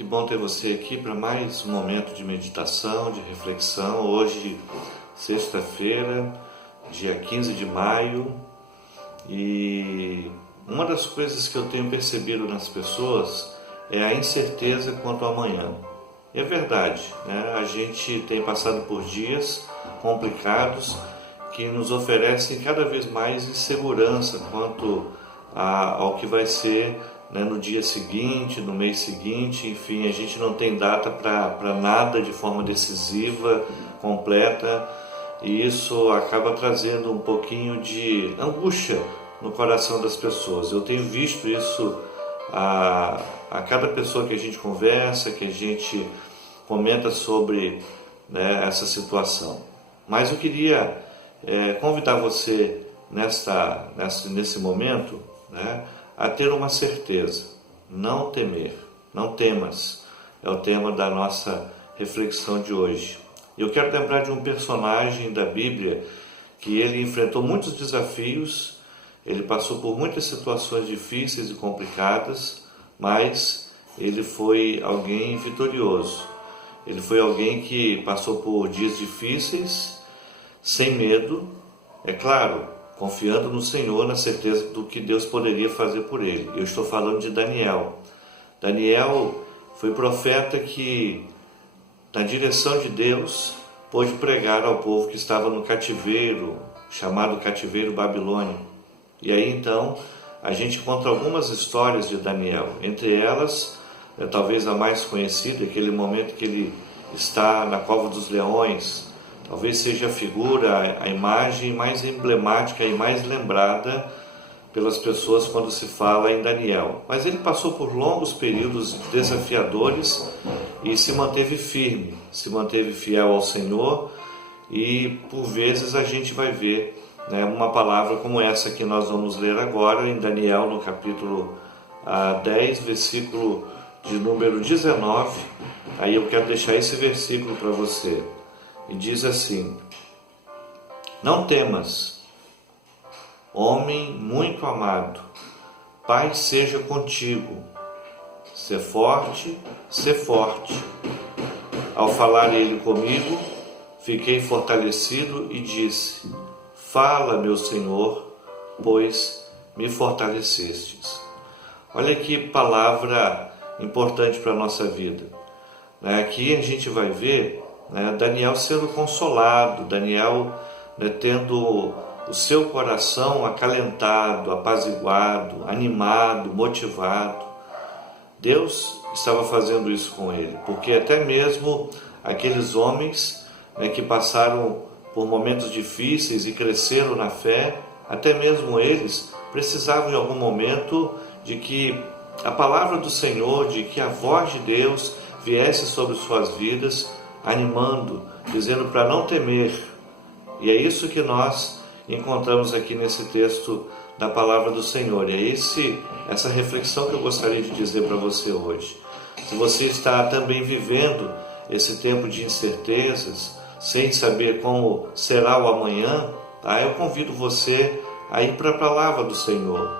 Que bom ter você aqui para mais um momento de meditação, de reflexão. Hoje, sexta-feira, dia 15 de maio, e uma das coisas que eu tenho percebido nas pessoas é a incerteza quanto ao amanhã. E é verdade, né? A gente tem passado por dias complicados que nos oferecem cada vez mais insegurança quanto ao que vai ser, né, no dia seguinte, no mês seguinte. Enfim, a gente não tem data para nada de forma decisiva, completa, e isso acaba trazendo um pouquinho de angústia no coração das pessoas. Eu tenho visto isso a cada pessoa que a gente conversa, que a gente comenta sobre, né, essa situação. Mas eu queria convidar você nesse momento, né, a ter uma certeza: não temer, não temas, é o tema da nossa reflexão de hoje. Eu quero lembrar de um personagem da Bíblia que ele enfrentou muitos desafios, ele passou por muitas situações difíceis e complicadas, mas ele foi alguém vitorioso. Ele foi alguém que passou por dias difíceis, sem medo, é claro, confiando no Senhor, na certeza do que Deus poderia fazer por ele. Eu estou falando de Daniel. Daniel foi profeta que, na direção de Deus, pôde pregar ao povo que estava no cativeiro, chamado cativeiro babilônico. E aí então a gente encontra algumas histórias de Daniel. Entre elas, talvez a mais conhecida, aquele momento que ele está na cova dos leões. Talvez seja a figura, a imagem mais emblemática e mais lembrada pelas pessoas quando se fala em Daniel. Mas ele passou por longos períodos desafiadores e se manteve firme, se manteve fiel ao Senhor, e por vezes a gente vai ver, né, uma palavra como essa que nós vamos ler agora em Daniel, no capítulo 10, versículo de número 19. Aí eu quero deixar esse versículo para você. E diz assim: não temas, homem muito amado, Pai seja contigo, sê forte, sê forte. Ao falar ele comigo, fiquei fortalecido e disse: fala, meu Senhor, pois me fortalecestes. Olha que palavra importante para a nossa vida. Aqui a gente vai ver, né, Daniel sendo consolado, Daniel, né, tendo o seu coração acalentado, apaziguado, animado, motivado. Deus estava fazendo isso com ele, porque até mesmo aqueles homens, né, que passaram por momentos difíceis e cresceram na fé, até mesmo eles precisavam em algum momento de que a palavra do Senhor, de que a voz de Deus viesse sobre suas vidas, animando, dizendo para não temer. E é isso que nós encontramos aqui nesse texto da palavra do Senhor. E é essa reflexão que eu gostaria de dizer para você hoje. Se você está também vivendo esse tempo de incertezas, sem saber como será o amanhã, eu convido você a ir para a palavra do Senhor.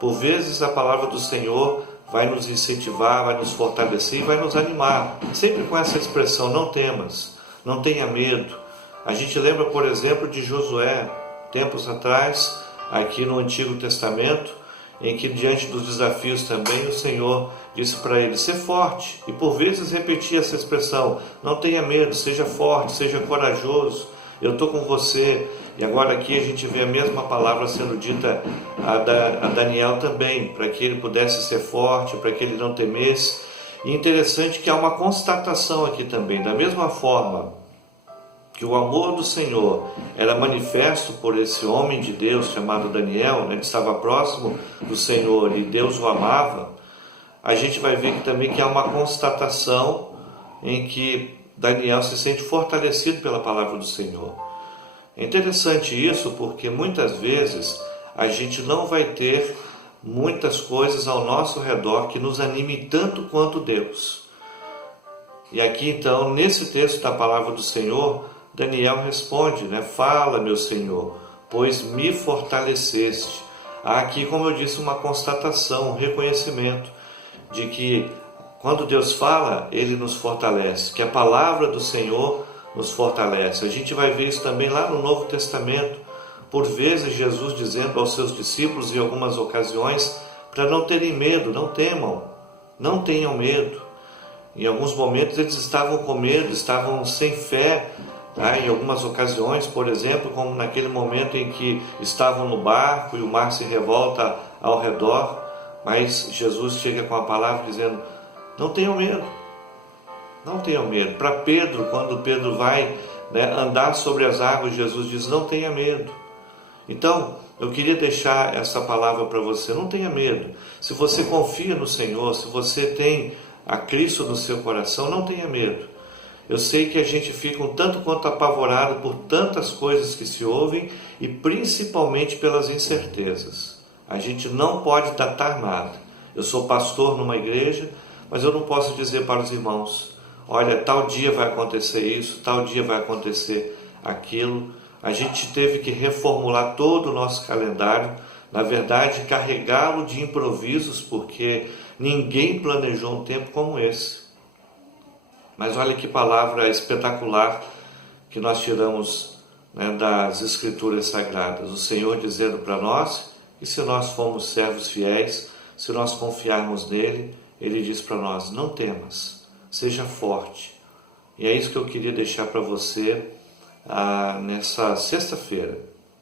Por vezes a palavra do Senhor vai nos incentivar, vai nos fortalecer e vai nos animar, sempre com essa expressão: não temas, não tenha medo. A gente lembra, por exemplo, de Josué, tempos atrás, aqui no Antigo Testamento, em que diante dos desafios também o Senhor disse para ele: ser forte, e por vezes repetia essa expressão: não tenha medo, seja forte, seja corajoso, eu estou com você. E agora aqui a gente vê a mesma palavra sendo dita a Daniel também, para que ele pudesse ser forte, para que ele não temesse. E interessante que há uma constatação aqui também, da mesma forma que o amor do Senhor era manifesto por esse homem de Deus chamado Daniel, né, que estava próximo do Senhor e Deus o amava. A gente vai ver que também que há uma constatação em que Daniel se sente fortalecido pela palavra do Senhor. É interessante isso, porque muitas vezes a gente não vai ter muitas coisas ao nosso redor que nos anime tanto quanto Deus. E aqui então, nesse texto da palavra do Senhor, Daniel responde, né? Fala, meu Senhor, pois me fortaleceste. Há aqui, como eu disse, uma constatação, um reconhecimento de que Quando Deus fala, Ele nos fortalece, que a palavra do Senhor nos fortalece. A gente vai ver isso também lá no Novo Testamento, por vezes Jesus dizendo aos seus discípulos em algumas ocasiões, para não terem medo, não temam, não tenham medo. Em alguns momentos eles estavam com medo, estavam sem fé, tá? Em algumas ocasiões, por exemplo, como naquele momento em que estavam no barco e o mar se revolta ao redor, mas Jesus chega com a palavra dizendo, não tenham medo, não tenham medo. Para Pedro, quando Pedro vai, andar sobre as águas, Jesus diz, não tenha medo. Então, eu queria deixar essa palavra para você, não tenha medo. Se você confia no Senhor, se você tem a Cristo no seu coração, não tenha medo. Eu sei que a gente fica um tanto quanto apavorado por tantas coisas que se ouvem e principalmente pelas incertezas. A gente não pode datar nada. Eu sou pastor numa igreja, mas eu não posso dizer para os irmãos, olha, tal dia vai acontecer isso, tal dia vai acontecer aquilo. A gente teve que reformular todo o nosso calendário, na verdade, carregá-lo de improvisos, porque ninguém planejou um tempo como esse. Mas olha que palavra espetacular que nós tiramos, das Escrituras Sagradas. O Senhor dizendo para nós que se nós formos servos fiéis, se nós confiarmos nele, Ele diz para nós, não temas, seja forte. E é isso que eu queria deixar para você nessa sexta-feira,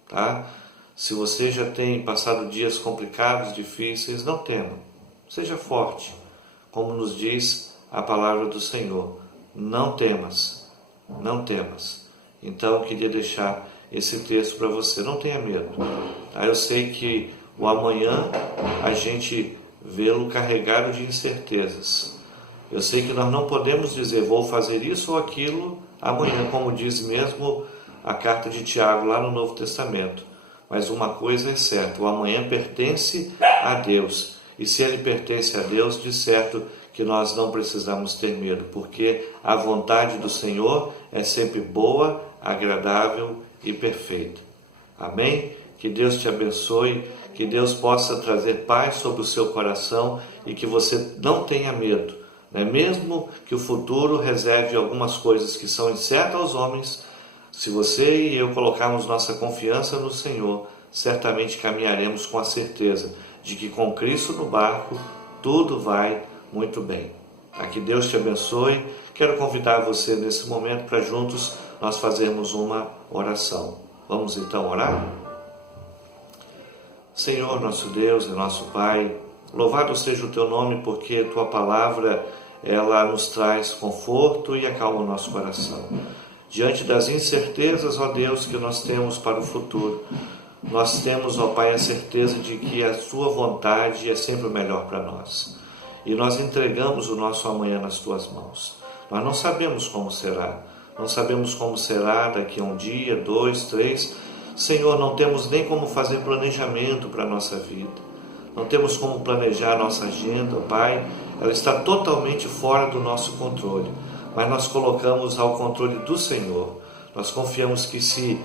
tá? Se você já tem passado dias complicados, difíceis, não tema, seja forte, como nos diz a palavra do Senhor, não temas, não temas. Então eu queria deixar esse texto para você, não tenha medo, tá? Eu sei que o amanhã a gente vê-lo carregado de incertezas. Eu sei que nós não podemos dizer, vou fazer isso ou aquilo amanhã, como diz mesmo a carta de Tiago lá no Novo Testamento. Mas uma coisa é certa, o amanhã pertence a Deus. E se ele pertence a Deus, de certo que nós não precisamos ter medo, porque a vontade do Senhor é sempre boa, agradável e perfeita. Amém? Que Deus te abençoe, que Deus possa trazer paz sobre o seu coração e que você não tenha medo. Mesmo que o futuro reserve algumas coisas que são incertas aos homens, se você e eu colocarmos nossa confiança no Senhor, certamente caminharemos com a certeza de que com Cristo no barco, tudo vai muito bem. Que Deus te abençoe. Quero convidar você nesse momento para juntos nós fazermos uma oração. Vamos então orar? Senhor, nosso Deus e nosso Pai, louvado seja o Teu nome, porque Tua palavra, ela nos traz conforto e acalma o nosso coração. Diante das incertezas, ó Deus, que nós temos para o futuro, nós temos, ó Pai, a certeza de que a Sua vontade é sempre o melhor para nós. E nós entregamos o nosso amanhã nas Tuas mãos. Nós não sabemos como será. Não sabemos como será daqui a um dia, 2, 3. Senhor, não temos nem como fazer planejamento para a nossa vida. Não temos como planejar a nossa agenda, Pai. Ela está totalmente fora do nosso controle. Mas nós colocamos ao controle do Senhor. Nós confiamos que se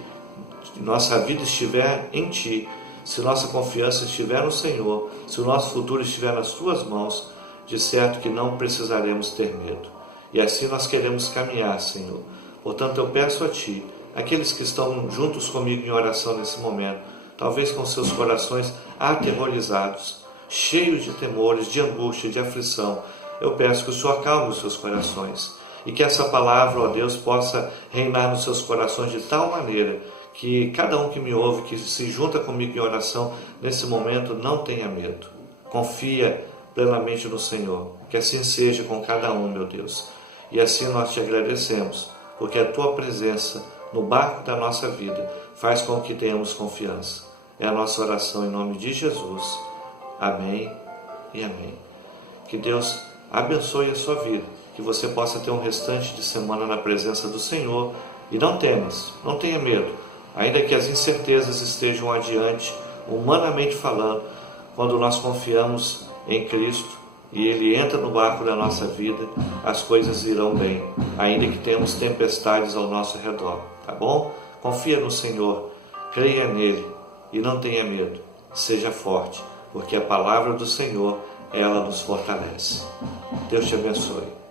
nossa vida estiver em Ti, se nossa confiança estiver no Senhor, se o nosso futuro estiver nas Tuas mãos, de certo que não precisaremos ter medo. E assim nós queremos caminhar, Senhor. Portanto, eu peço a Ti, aqueles que estão juntos comigo em oração nesse momento, talvez com seus corações aterrorizados, cheios de temores, de angústia, de aflição, eu peço que o Senhor acalme os seus corações e que essa palavra, ó Deus, possa reinar nos seus corações de tal maneira que cada um que me ouve, que se junta comigo em oração nesse momento, não tenha medo. Confia plenamente no Senhor. Que assim seja com cada um, meu Deus. E assim nós te agradecemos, porque a Tua presença no barco da nossa vida faz com que tenhamos confiança. É a nossa oração em nome de Jesus. Amém e amém. Que Deus abençoe a sua vida, que você possa ter um restante de semana na presença do Senhor. E não temas, não tenha medo, ainda que as incertezas estejam adiante, humanamente falando, quando nós confiamos em Cristo e Ele entra no barco da nossa vida, as coisas irão bem, ainda que tenhamos tempestades ao nosso redor, tá bom? Confia no Senhor, creia nele e não tenha medo, seja forte, porque a palavra do Senhor, ela nos fortalece. Deus te abençoe.